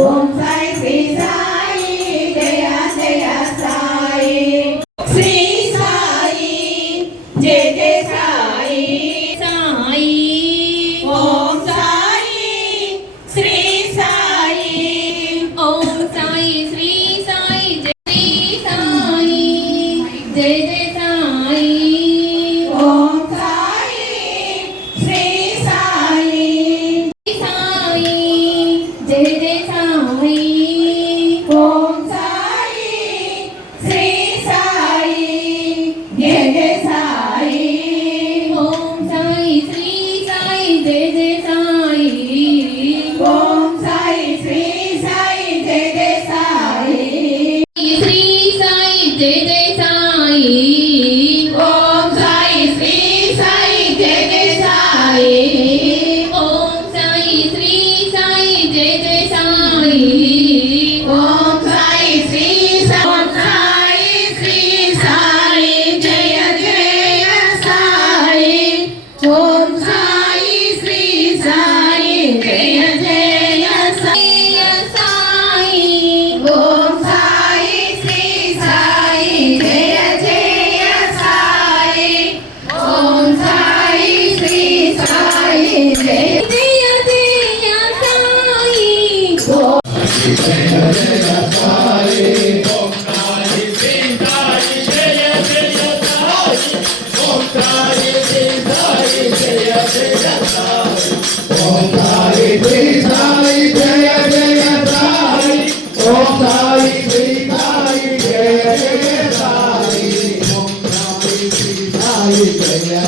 Om Sai Shri Sai Jaya Jaya Sai Shri Sai Jaya Jaya Sai Sai Om Sai Shri Sai Om Sai Shri Sai Jaya Sai Jaya Jaya Sai Om Sai Shri Sai Sai Jaya Jaya Sai Om Sai Shri Sai Jaya Jaya Sai Om Sai Shri Sai Jaya Jaya Sai Om Sai Shri Sai Jaya Jaya Sai Shri Sai Jaya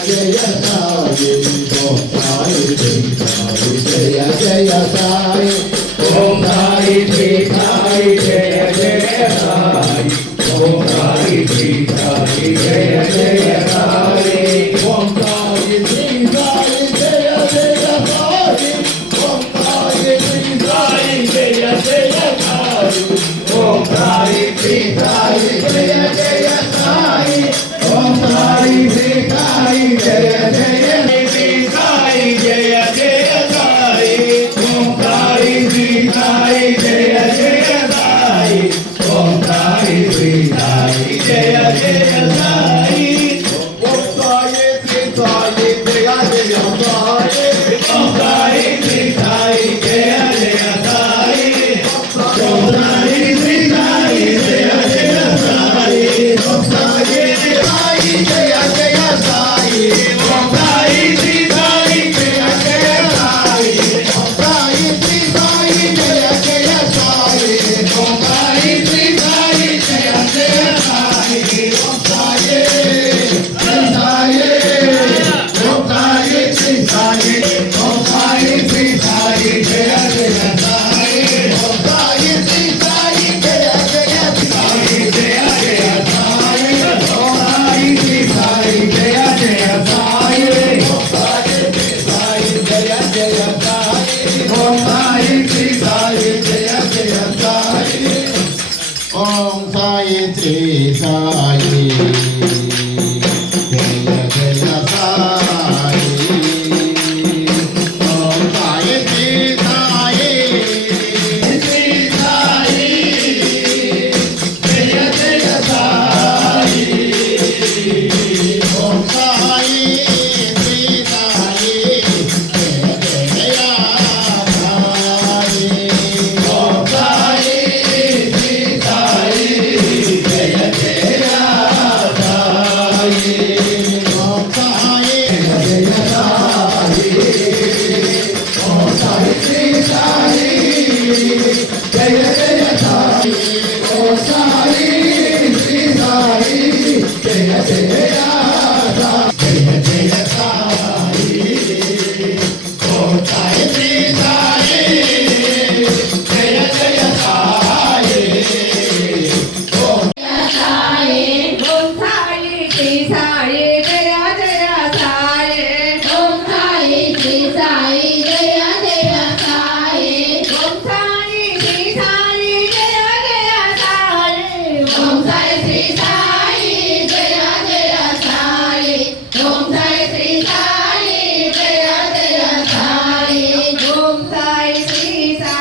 Jaya Sai Om Sai Shri Sai Jaya Jaya Sai Om Sai Shri Sai Jaya Jaya Sai Om Sai Shri Sai Jaya Jaya Sai Om Sai Shri Sai Jaya Jaya Sai Om Sai Shri Sai Jaya Jaya Sai Om Sai Shri Sai Jaya Jaya Sai Om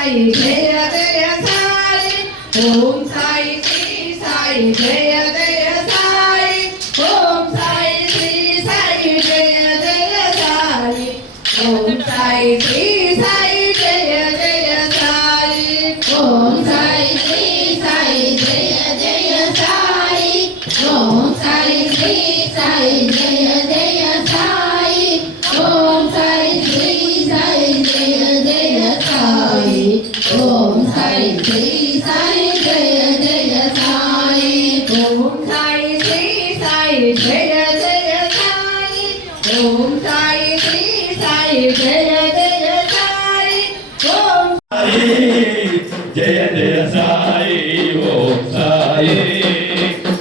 Sai Jaya Jaya Sai Om Sai Shri Sai Jaya Jaya Sai Om Sai Shri Sai Jaya Jaya Sai Om Sai Shri Sai Jaya Jaya Sai Om Sai Shri Sai Jaya Jaya Sai Om Sai Shri Sai Jaya Jaya Sai Om Sai Shri Sai Jaya Jaya Sai Om Sai Shri Sai Jaya Jaya Sai Om Sai Shri Sai Jaya Jaya Sai Om Sai Shri Sai Jaya Jaya Sai Om Jaya Jaya Sai Om Sai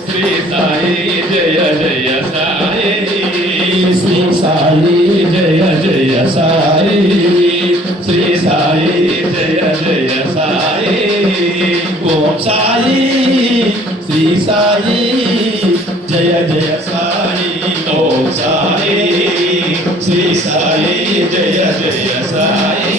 Shri Sai Jaya Jaya Sai Shri Sai Jaya Jaya Sai Shri Sai Jaya Jaya Sai Om Sai Shri Sai Jaya Jaya Sai Om Sai Shri Sai Jaya Jaya Sai